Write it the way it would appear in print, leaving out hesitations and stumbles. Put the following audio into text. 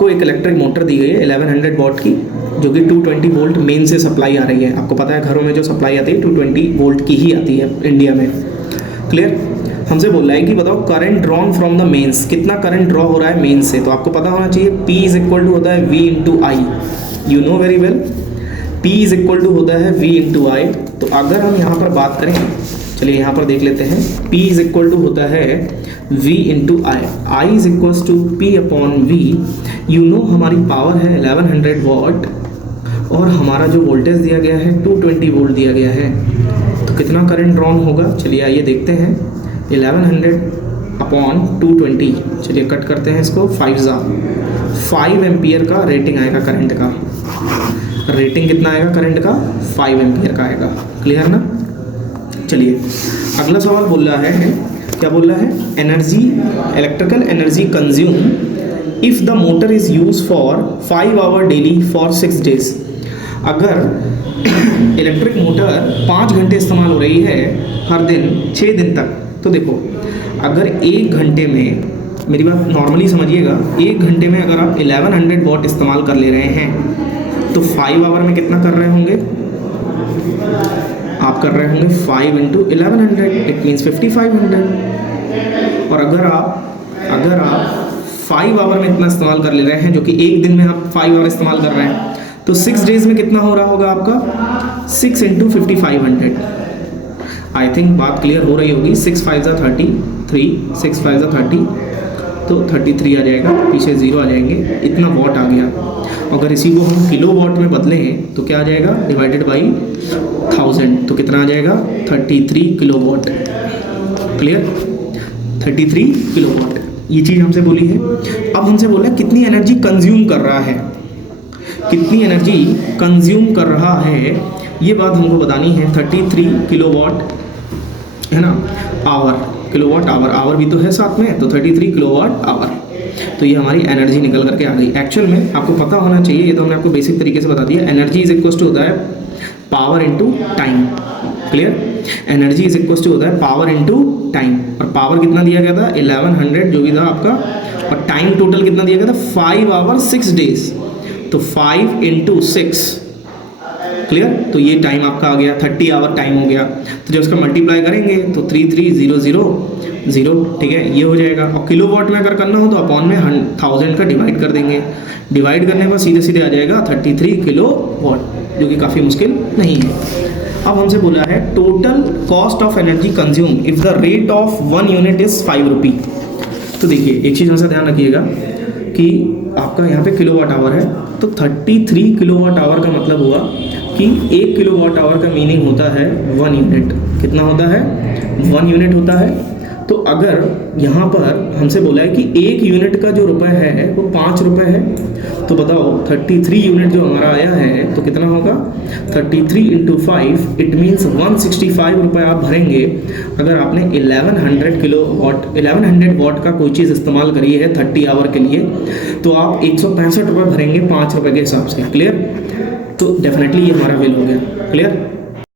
आपको एक electric motor दी गई है 1100 वॉट की, जो कि 220 वोल्ट मेन से सप्लाई आ रही है। आपको पता है घरों में जो सप्लाई आती है 220 वोल्ट की ही आती है इंडिया में। क्लियर। हमसे बोल रहा है कि बताओ current drawn from the mains, कितना करंट ड्रॉ हो रहा है मेन से। तो आपको पता होना चाहिए P इज इक्वल टू होता है V into I, you know very well. P is equal to होता है V इंटू आई। तो अगर हम यहाँ पर बात करें, चलिए यहाँ पर देख लेते हैं, P इज इक्वल टू होता है V into I, I is equal to P upon V। You know हमारी पावर है 1100 वॉट और हमारा जो वोल्टेज दिया गया है 220 वोल्ट दिया गया है। तो कितना करंट ड्रॉन होगा, चलिए आइए देखते हैं। 1100 अपॉन 220, चलिए कट करते हैं इसको, 5 एम्पियर का रेटिंग आएगा करंट का। रेटिंग कितना आएगा करंट का, 5 एम्पियर का आएगा। क्लियर ना। चलिए अगला सवाल बोल रहा है, क्या बोल रहा है, energy, electrical energy consume if the motor is use for 5 hour daily for 6 days. अगर इलेक्ट्रिक मोटर 5 घंटे इस्तेमाल हो रही है हर दिन 6 दिन तक, तो देखो अगर 1 घंटे में, मेरी बात नॉर्मली समझिएगा, 1 घंटे में अगर आप 1100 वॉट इस्तेमाल कर ले रहे हैं तो 5 आवर में कितना कर रहे होंगे, आप कर रहे होंगे 5 इंटू 1100, इट मीन्स 5500। और अगर आप 5 आवर में इतना इस्तेमाल कर ले रहे हैं, जो कि एक दिन में आप 5 आवर इस्तेमाल कर रहे हैं, तो 6 डेज में कितना हो रहा होगा आपका, 6 इंटू 5500। आई थिंक बात क्लियर हो रही होगी। 6 5 जा 33, 6 5 जा 30, तो 33 आ जाएगा, पीछे 0 आ जाएंगे, इतना वॉट आ गया। अगर इसी को हम किलो वॉट में बदलें तो क्या आ जाएगा, डिवाइडेड बाई 1000, तो कितना आ जाएगा, 33 kilo watt. Clear, 33 kilo watt, ये चीज़ हमसे बोली है। अब हमसे बोला है कितनी एनर्जी कंज्यूम कर रहा है, कितनी एनर्जी कंज्यूम कर रहा है, ये बात हमको बतानी है। 33 किलोवाट है ना, आवर, किलोवाट आवर, आवर भी तो है साथ में, तो 33 किलोवाट आवर। तो ये हमारी एनर्जी निकल करके आ गई। एक्चुअल में आपको पता होना चाहिए, ये तो हमने आपको बेसिक तरीके से बता दिया, एनर्जी इज इक्वल टू होता है power into time. Clear, energy is equal to होता है पावर इंटू टाइम, और पावर कितना दिया गया था 1100 जो भी था आपका, और टाइम टोटल कितना दिया गया था 5 आवर 6 डेज, तो 5 इंटू 6। क्लियर, तो ये टाइम आपका आ गया, 30 आवर टाइम हो गया। तो जब उसका मल्टीप्लाई करेंगे तो 33000, ठीक है, ये हो जाएगा। और किलोवाट में अगर करना हो तो अपॉन में 1000 का डिवाइड कर देंगे, डिवाइड करने के बाद सीधे सीधे आ जाएगा 33 किलोवाट, जो कि काफ़ी मुश्किल नहीं है। अब हमसे बोला है total cost of energy consume if the rate of 1 unit is 5 रुपी। तो देखिए एक चीज़ हमेशा ध्यान रखिएगा कि आपका यहाँ पे किलोवाट आवर है, तो 33 किलोवाट आवर का मतलब हुआ कि 1 किलोवाट आवर का मीनिंग होता है 1 यूनिट। कितना होता है, 1 यूनिट होता है। तो अगर यहाँ पर हमसे बोला है कि 1 यूनिट का जो रुपए है वो 5 रुपए है, तो बताओ 33 यूनिट जो हमारा आया है तो कितना होगा, 33 इंटू 5, इट मीन्स 165 रुपये आप भरेंगे अगर आपने 1100 वॉट का कोई चीज़ इस्तेमाल करी है 30 आवर के लिए, तो आप 165 रुपये भरेंगे 5 रुपये के हिसाब से। क्लियर, तो डेफिनेटली ये हमारा बिल हो गया। क्लियर।